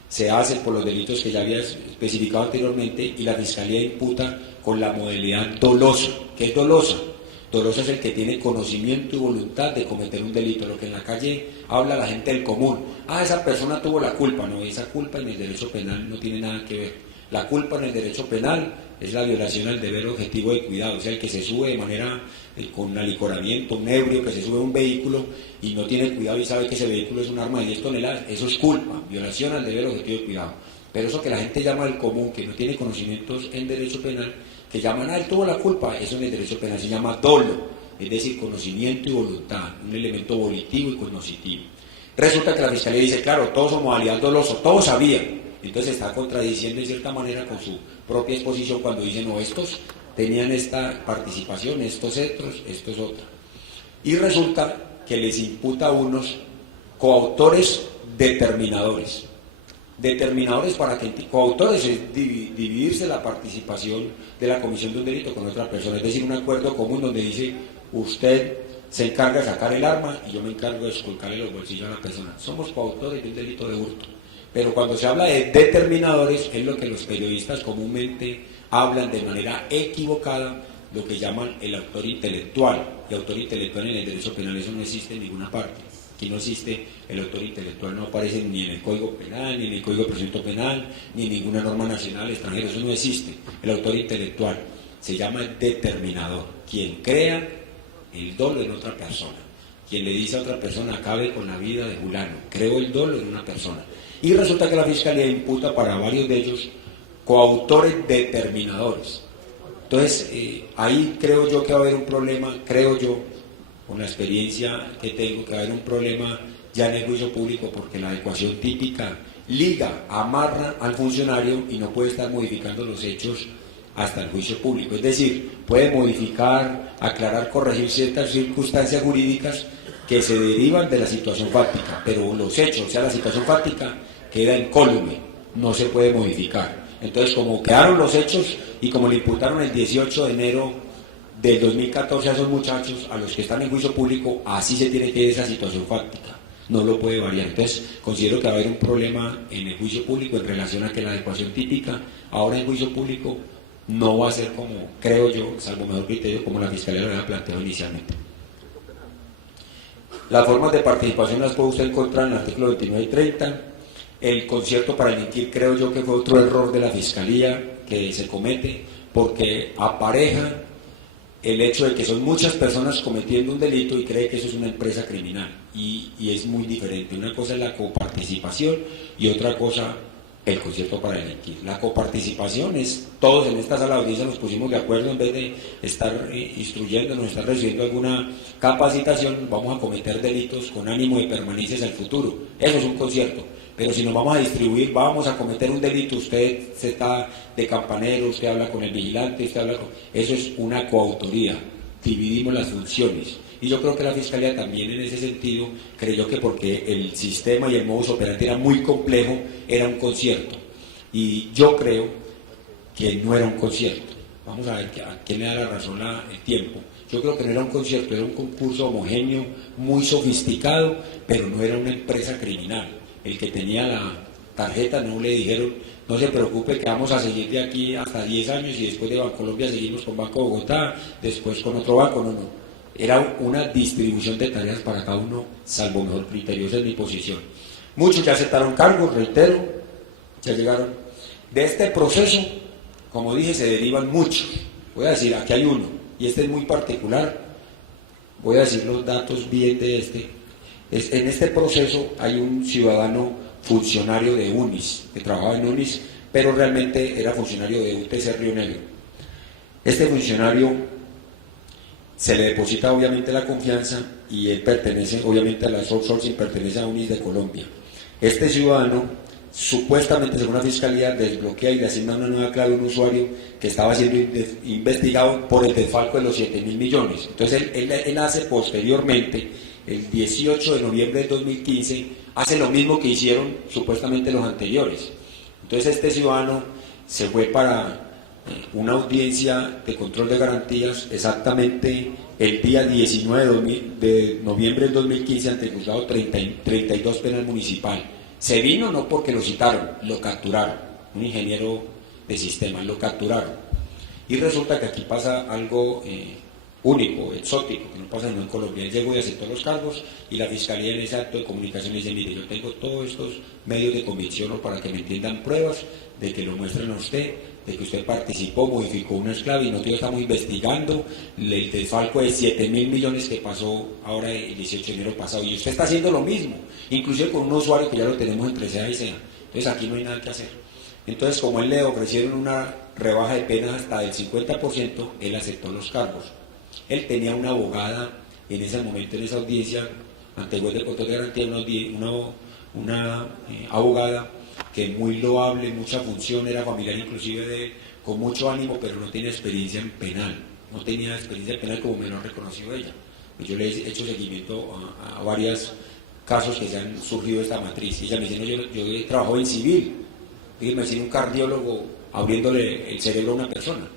se hacen por los delitos que ya había especificado anteriormente y la Fiscalía imputa con la modalidad dolosa. ¿Qué es dolosa? Dolosa es el que tiene conocimiento y voluntad de cometer un delito, lo que en la calle habla la gente del común. Ah, esa persona tuvo la culpa. No, esa culpa en el derecho penal no tiene nada que ver. La culpa en el derecho penal es la violación al deber objetivo de cuidado, o sea, el que se sube de manera, con un alicoramiento, un ebrio, que se sube a un vehículo y no tiene cuidado y sabe que ese vehículo es un arma de 10 toneladas, eso es culpa, violación al deber objetivo de cuidado. Pero eso que la gente llama el común, que no tiene conocimientos en derecho penal, que llaman, él tuvo la culpa, eso en el derecho penal se llama dolo, es decir, conocimiento y voluntad, un elemento volitivo y cognoscitivo. Resulta que la Fiscalía dice, claro, todos son modalidad doloso, todos sabían. Entonces está contradiciendo en cierta manera con su propia exposición cuando dice, no, estos tenían esta participación, estos otros, estos otra. Y resulta que les imputa a unos coautores determinadores. Determinadores para que, coautores es dividirse la participación de la comisión de un delito con otra persona, es decir, un acuerdo común donde dice, usted se encarga de sacar el arma y yo me encargo de esculcarle los bolsillos a la persona. Somos coautores de un delito de hurto. Pero cuando se habla de determinadores, es lo que los periodistas comúnmente hablan de manera equivocada, lo que llaman el autor intelectual. Y autor intelectual en el derecho penal eso no existe en ninguna parte. Aquí no existe el autor intelectual, no aparece ni en el Código Penal, ni en el Código de Procedimiento Penal, ni en ninguna norma nacional extranjera, eso no existe. El autor intelectual se llama determinador, quien crea el dolo en otra persona, quien le dice a otra persona, acabe con la vida de fulano, creo el dolo en una persona. Y resulta que la Fiscalía imputa para varios de ellos coautores determinadores. Entonces, ahí creo yo que va a haber un problema, creo yo, con la experiencia que tengo, que va a haber un problema ya en el juicio público, porque la adecuación típica liga, amarra al funcionario y no puede estar modificando los hechos hasta el juicio público. Es decir, puede modificar, aclarar, corregir ciertas circunstancias jurídicas que se derivan de la situación fáctica, pero los hechos, o sea, la situación fáctica, queda incólume, no se puede modificar. Entonces, como quedaron los hechos y como le imputaron el 18 de enero del 2014 a esos muchachos, a los que están en juicio público, así se tiene que ir esa situación fáctica, no lo puede variar. Entonces, considero que va a haber un problema en el juicio público en relación a que la adecuación típica, ahora en juicio público, no va a ser como, creo yo, salvo mejor criterio, como la Fiscalía lo había planteado inicialmente. Las formas de participación las puede usted encontrar en el artículo 29 y 30. El concierto para delinquir creo yo que fue otro error de la Fiscalía que se comete, porque apareja el hecho de que son muchas personas cometiendo un delito y cree que eso es una empresa criminal, y es muy diferente. Una cosa es la coparticipación y otra cosa el concierto para delinquir. La coparticipación es, todos en esta sala de audiencia nos pusimos de acuerdo, en vez de estar instruyéndonos, estar recibiendo alguna capacitación, vamos a cometer delitos con ánimo de permanencia hacia el futuro. Eso es un concierto. Pero si nos vamos a distribuir, vamos a cometer un delito, usted se está de campanero, usted habla con el vigilante, usted habla con... Eso es una coautoría, dividimos las funciones. Y yo creo que la Fiscalía también en ese sentido creyó que porque el sistema y el modus operandi era muy complejo, era un concierto. Y yo creo que no era un concierto. Vamos a ver a quién le da la razón el tiempo. Yo creo que no era un concierto, era un concurso homogéneo, muy sofisticado, pero no era una empresa criminal. El que tenía la tarjeta no le dijeron, no se preocupe que vamos a seguir de aquí hasta 10 años y después de Bancolombia seguimos con Banco Bogotá, después con otro banco, no. Era una distribución de tareas para cada uno, salvo mejor criterio, esa es mi posición. Muchos ya aceptaron cargos, reitero, ya llegaron. De este proceso, como dije, se derivan muchos. Voy a decir, aquí hay uno, y este es muy particular. Voy a decir los datos bien de este. En este proceso hay un ciudadano funcionario de UNIS, que trabajaba en UNIS, pero realmente era funcionario de UTC Río Negro. Este funcionario se le deposita obviamente la confianza y él pertenece obviamente a la outsourcing, pertenece a UNIS de Colombia. Este ciudadano supuestamente, según la Fiscalía, desbloquea y le asigna una nueva clave a un usuario que estaba siendo investigado por el desfalco de los 7.000 millones. Entonces él hace posteriormente, el 18 de noviembre del 2015, hace lo mismo que hicieron supuestamente los anteriores. Entonces este ciudadano se fue para una audiencia de control de garantías exactamente el día 19 de noviembre del 2015 ante el juzgado 32 penal municipal. Se vino no porque lo citaron, lo capturaron, un ingeniero de sistemas, lo capturaron. Y resulta que aquí pasa algo único, exótico, que no pasa en Colombia. Él llegó y aceptó los cargos y la Fiscalía en ese acto de comunicación le dice, mire, yo tengo todos estos medios de convicción para que me entiendan pruebas de que lo muestren a usted, de que usted participó, modificó una esclava y nosotros estamos investigando el desfalco de 7.000 millones que pasó ahora el 18 de enero pasado y usted está haciendo lo mismo, inclusive con un usuario que ya lo tenemos entre CEA y SEA. Entonces aquí no hay nada que hacer. Entonces, como él le ofrecieron una rebaja de penas hasta del 50%, él aceptó los cargos. Él tenía una abogada en ese momento, en esa audiencia, ante el juez de control de garantía, una abogada que muy loable, mucha función, era familiar inclusive de él, con mucho ánimo, pero no tenía experiencia en penal, no tenía experiencia en penal como me lo ha reconocido ella. Yo le he hecho seguimiento a varios casos que se han surgido de esta matriz, y ella me dice, no, yo he trabajado en civil, me decía un cardiólogo abriéndole el cerebro a una persona,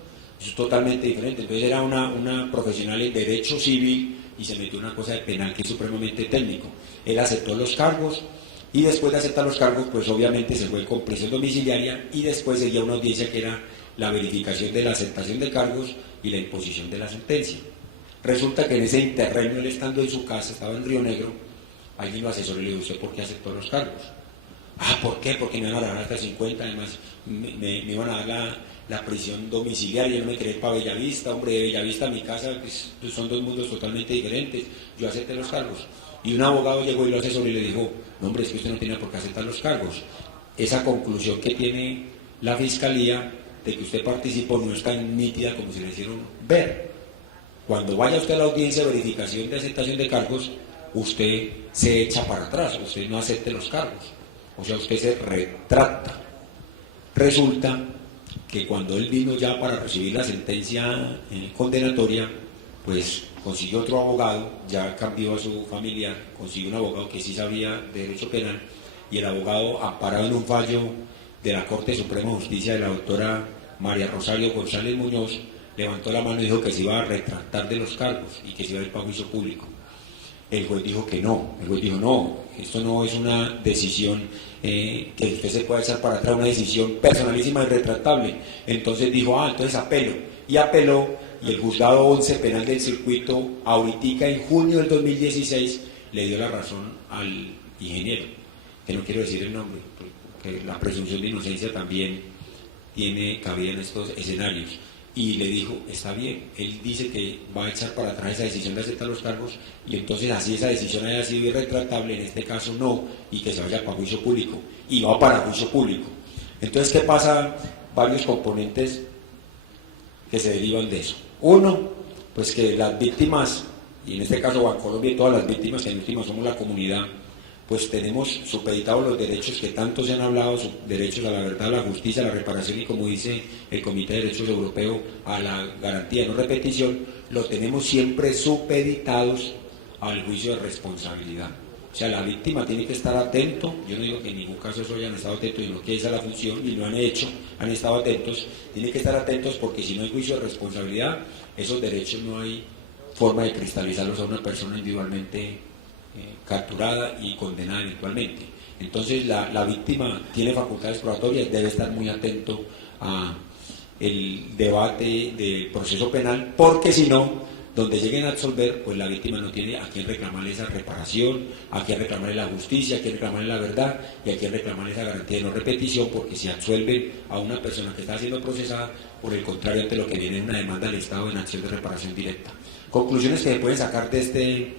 eso es totalmente diferente. Entonces era una profesional en derecho civil y se metió en una cosa de penal que es supremamente técnico. Él aceptó los cargos, y después de aceptar los cargos, pues obviamente se fue con prisión domiciliaria y después seguía una audiencia que era la verificación de la aceptación de cargos y la imposición de la sentencia. Resulta que en ese interregno, él estando en su casa, estaba en Río Negro, alguien lo asesoró y le dijo, ¿usted por qué aceptó los cargos? Ah, ¿por qué? Porque me iban a dar hasta 50, además me iban a dar la prisión domiciliaria, yo no me quería ir para Bellavista, hombre, de Bellavista a mi casa, pues son dos mundos totalmente diferentes, yo acepté los cargos. Y un abogado llegó y lo asesoró y le dijo, no, hombre, es que usted no tiene por qué aceptar los cargos. Esa conclusión que tiene la Fiscalía de que usted participó no es tan nítida como se le hicieron ver. Cuando vaya usted a la audiencia de verificación de aceptación de cargos, usted se echa para atrás, usted no acepte los cargos. O sea, usted se retracta. Resulta que cuando él vino ya para recibir la sentencia condenatoria, pues consiguió otro abogado, ya cambió a su familiar, consiguió un abogado que sí sabía de derecho penal, y el abogado, amparado en un fallo de la Corte Suprema de Justicia de la doctora María Rosario González Muñoz, levantó la mano y dijo que se iba a retractar de los cargos y que se iba a ir para juicio público. El juez dijo que no, el juez dijo no, esto no es una decisión que usted se pueda echar para atrás, una decisión personalísima y retractable. Entonces dijo, entonces apelo, y apeló, y el juzgado 11 penal del circuito, ahorita en junio del 2016, le dio la razón al ingeniero, que no quiero decir el nombre, porque la presunción de inocencia también tiene cabida en estos escenarios. Y le dijo, está bien, él dice que va a echar para atrás esa decisión de aceptar los cargos y entonces así esa decisión haya sido irretractable, en este caso no, y que se vaya para juicio público, y va para juicio público. Entonces, ¿qué pasa? Varios componentes que se derivan de eso. Uno, pues que las víctimas, y en este caso Bancolombia y todas las víctimas, que en última somos la comunidad, pues tenemos supeditados los derechos que tanto se han hablado, derechos a la verdad, a la justicia, a la reparación y, como dice el Comité de Derechos Europeo, a la garantía de no repetición, los tenemos siempre supeditados al juicio de responsabilidad. O sea, la víctima tiene que estar atento, yo no digo que en ningún caso eso hayan estado atentos, sino que esa es la función y lo han hecho, han estado atentos, tienen que estar atentos porque si no hay juicio de responsabilidad, esos derechos no hay forma de cristalizarlos a una persona individualmente capturada y condenada eventualmente. Entonces la víctima tiene facultades probatorias, debe estar muy atento a el debate del proceso penal, porque si no, donde lleguen a absolver, pues la víctima no tiene a quién reclamarle esa reparación, a quién reclamarle la justicia, a quién reclamarle la verdad y a quién reclamarle esa garantía de no repetición, porque si absuelven a una persona que está siendo procesada, por el contrario, ante lo que viene es una demanda del Estado en acción de reparación directa. Conclusiones que se pueden sacar de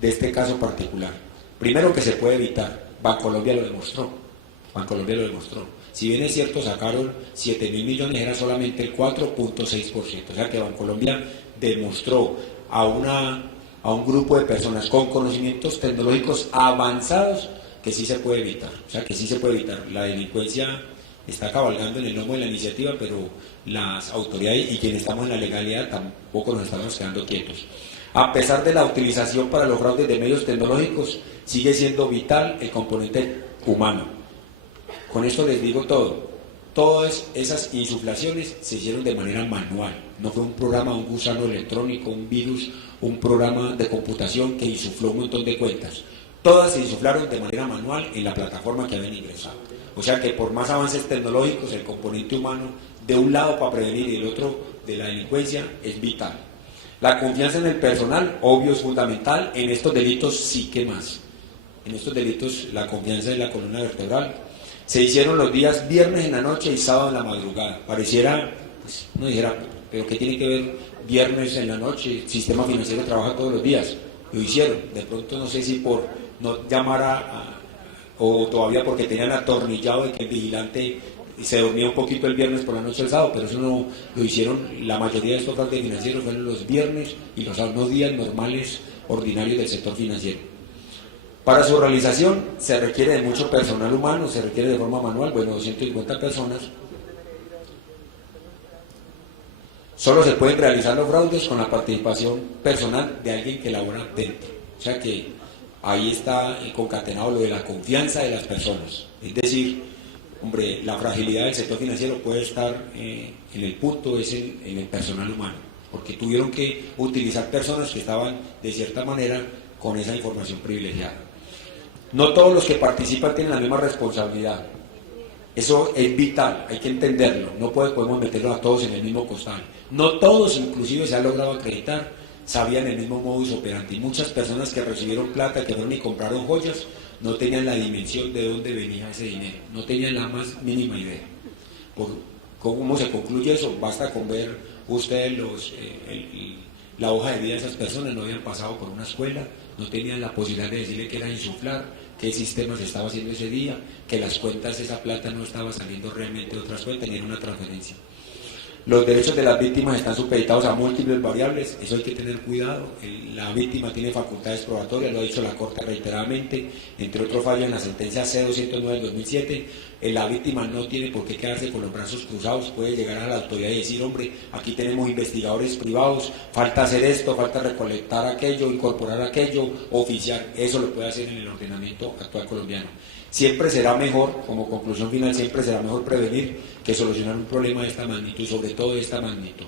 este caso particular. Primero, que se puede evitar. Bancolombia lo demostró. Bancolombia lo demostró. Si bien es cierto, sacaron 7.000 millones, era solamente el 4.6%. O sea que Bancolombia demostró a un grupo de personas con conocimientos tecnológicos avanzados que sí se puede evitar. O sea que sí se puede evitar. La delincuencia está cabalgando en el lomo de la iniciativa, pero las autoridades y quienes estamos en la legalidad tampoco nos estamos quedando quietos. A pesar de la utilización para los fraudes de medios tecnológicos, sigue siendo vital el componente humano. Con esto les digo todo. Todas esas insuflaciones se hicieron de manera manual. No fue un programa, un gusano electrónico, un virus, un programa de computación que insufló un montón de cuentas. Todas se insuflaron de manera manual en la plataforma que habían ingresado. O sea que por más avances tecnológicos, el componente humano, de un lado para prevenir y del otro de la delincuencia, es vital. La confianza en el personal, obvio, es fundamental. En estos delitos sí que más. En estos delitos la confianza es la columna vertebral. Se hicieron los días viernes en la noche y sábado en la madrugada. Pareciera, pues, no dijera, pero ¿qué tiene que ver viernes en la noche? El sistema financiero trabaja todos los días. Lo hicieron. De pronto no sé si por no llamar o todavía porque tenían atornillado de que el vigilante se dormía un poquito el viernes por la noche el sábado, pero eso no lo hicieron. La mayoría de estos fraudes financieros fueron los viernes y los días normales, ordinarios del sector financiero. Para su realización se requiere de mucho personal humano, se requiere de forma manual, 250 personas. Solo se pueden realizar los fraudes con la participación personal de alguien que labora dentro. O sea que ahí está concatenado lo de la confianza de las personas. Es decir, hombre, la fragilidad del sector financiero puede estar en el punto, es en el personal humano, porque tuvieron que utilizar personas que estaban de cierta manera con esa información privilegiada. No todos los que participan tienen la misma responsabilidad. Eso es vital, hay que entenderlo. No podemos meterlos a todos en el mismo costal. No todos, inclusive se ha logrado acreditar, sabían el mismo modus operandi. Muchas personas que recibieron plata, que fueron y compraron joyas, no tenían la dimensión de dónde venía ese dinero. No tenían la más mínima idea. ¿Cómo se concluye eso? Basta con ver ustedes la hoja de vida de esas personas. No habían pasado por una escuela, no tenían la posibilidad de decirle que era insuflar, qué sistema se estaba haciendo ese día, que las cuentas, esa plata no estaba saliendo realmente de otras cuentas, ni en una transferencia. Los derechos de las víctimas están supeditados a múltiples variables, eso hay que tener cuidado. La víctima tiene facultades probatorias, lo ha dicho la Corte reiteradamente, entre otros fallos en la sentencia C-209 del 2007, la víctima no tiene por qué quedarse con los brazos cruzados, puede llegar a la autoridad y decir, hombre, aquí tenemos investigadores privados, falta hacer esto, falta recolectar aquello, incorporar aquello, oficiar, eso lo puede hacer en el ordenamiento actual colombiano. Siempre será mejor, como conclusión final, siempre será mejor prevenir que solucionar un problema de esta magnitud, sobre todo de esta magnitud,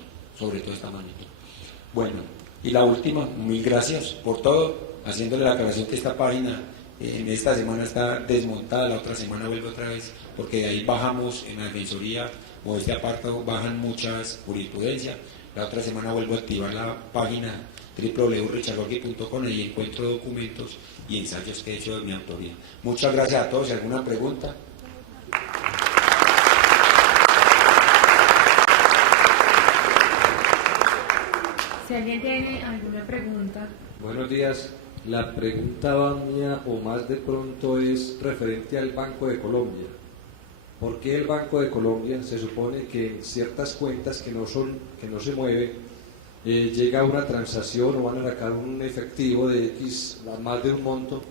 Bueno, y la última, mil gracias por todo, haciéndole la aclaración que esta página en esta semana está desmontada, la otra semana vuelve otra vez, porque de ahí bajamos en la defensoría, o este apartado bajan muchas jurisprudencias. La otra semana vuelvo a activar la página www.richardgorky.com y encuentro documentos y ensayos que he hecho de mi autoría. Muchas gracias a todos. ¿Alguna pregunta? Si alguien tiene alguna pregunta. Buenos días. La pregunta mía, o más de pronto, es referente al Banco de Colombia. ¿Por qué el Banco de Colombia se supone que en ciertas cuentas que no se mueven, llega una transacción o van a sacar un efectivo de X, más de un monto?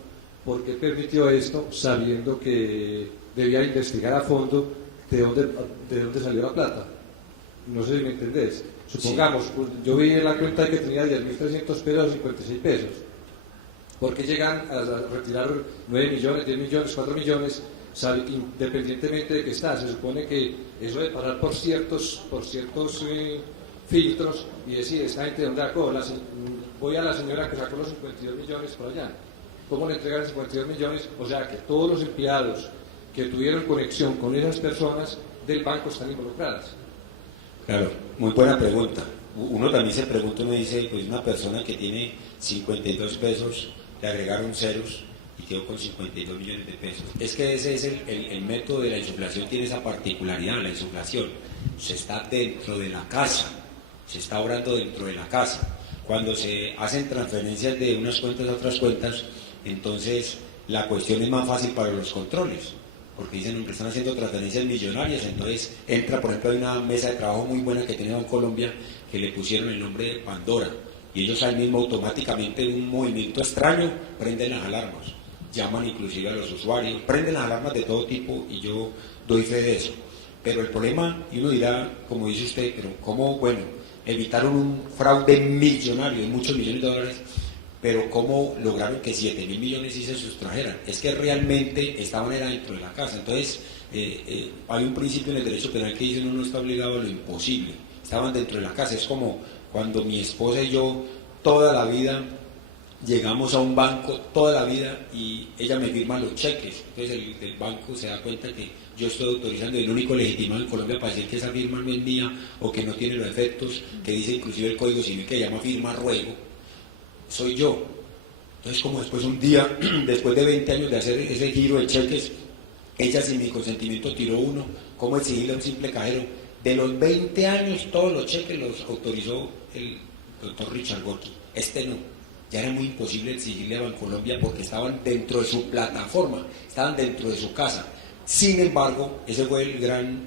¿Por qué permitió esto sabiendo que debía investigar a fondo de dónde salió la plata? No sé si me entendés. Supongamos, sí. Yo vi en la cuenta que tenía 10.300 pesos o 56 pesos. ¿Por qué llegan a retirar 9 millones, 10 millones, 4 millones, independientemente de que está? Se supone que eso de parar por ciertos filtros y decir, esta gente de dónde sacó, voy a la señora que sacó los 52 millones por allá, ¿cómo le entregan 52 millones? O sea que todos los empleados que tuvieron conexión con esas personas del banco están involucradas. Claro, muy buena pregunta. Uno también se pregunta, uno dice, pues una persona que tiene 52 pesos, le agregaron ceros y quedó con 52 millones de pesos. Es que ese es el método de la insuflación, tiene esa particularidad, la insuflación. Se está dentro de la casa, se está obrando dentro de la casa. Cuando se hacen transferencias de unas cuentas a otras cuentas, entonces la cuestión es más fácil para los controles, porque dicen, hombre, están haciendo transferencias millonarias, entonces entra, por ejemplo, hay una mesa de trabajo muy buena que tiene Bancolombia, que le pusieron el nombre de Pandora, y ellos ahí mismo automáticamente en un movimiento extraño prenden las alarmas, llaman inclusive a los usuarios, prenden las alarmas de todo tipo, y yo doy fe de eso. Pero el problema, y uno dirá, como dice usted, pero ¿cómo? Bueno, evitaron un fraude millonario, de muchos millones de dólares, pero ¿cómo lograron que 7.000 millones sí se sustrajeran? Es que realmente estaban era dentro de la casa. Entonces, hay un principio en el derecho penal que dice uno no está obligado a lo imposible. Estaban dentro de la casa. Es como cuando mi esposa y yo toda la vida llegamos a un banco, toda la vida, y ella me firma los cheques. Entonces el banco se da cuenta que yo estoy autorizando, el único legitimado en Colombia para decir que esa firma no es mía o que no tiene los efectos que dice inclusive el Código Civil, que llama firma ruego, soy yo. Entonces, como después un día, después de 20 años de hacer ese giro de cheques, ella sin mi consentimiento tiró uno, ¿cómo exigirle a un simple cajero? De los 20 años todos los cheques los autorizó el doctor Richard Gorky, este no. Ya era muy imposible exigirle a Bancolombia porque estaban dentro de su plataforma, estaban dentro de su casa. Sin embargo, ese fue el gran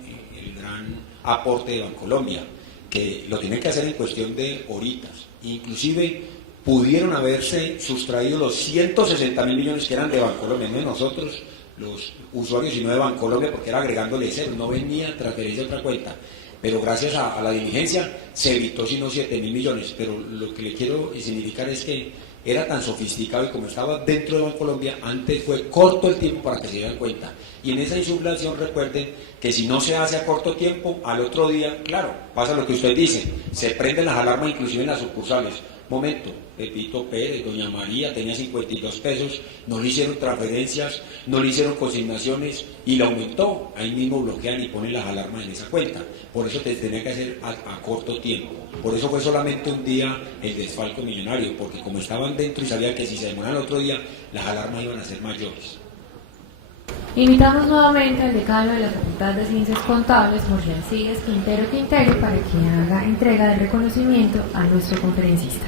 aporte de Bancolombia, que lo tienen que hacer en cuestión de horitas. Inclusive pudieron haberse sustraído los 160.000 millones que eran de Bancolombia, no de nosotros, los usuarios, sino de Bancolombia, porque era agregándole cero, no venía transferencia a otra cuenta. Pero gracias a la diligencia se evitó sino 7.000 millones. Pero lo que le quiero significar es que era tan sofisticado y como estaba dentro de Bancolombia, antes fue corto el tiempo para que se dieran cuenta. Y en esa insuflación recuerden que si no se hace a corto tiempo, al otro día, claro, pasa lo que usted dice, se prenden las alarmas inclusive en las sucursales. Momento, Pepito Pérez, Doña María tenía 52 pesos, no le hicieron transferencias, no le hicieron consignaciones y la aumentó, ahí mismo bloquean y ponen las alarmas en esa cuenta. Por eso te tenía que hacer a corto tiempo, por eso fue solamente un día el desfalco millonario, porque como estaban dentro y sabían que si se demoraban el otro día, las alarmas iban a ser mayores. Invitamos nuevamente al decano de la Facultad de Ciencias Contables, Jorge Alcides Quintero, para que haga entrega del reconocimiento a nuestro conferencista.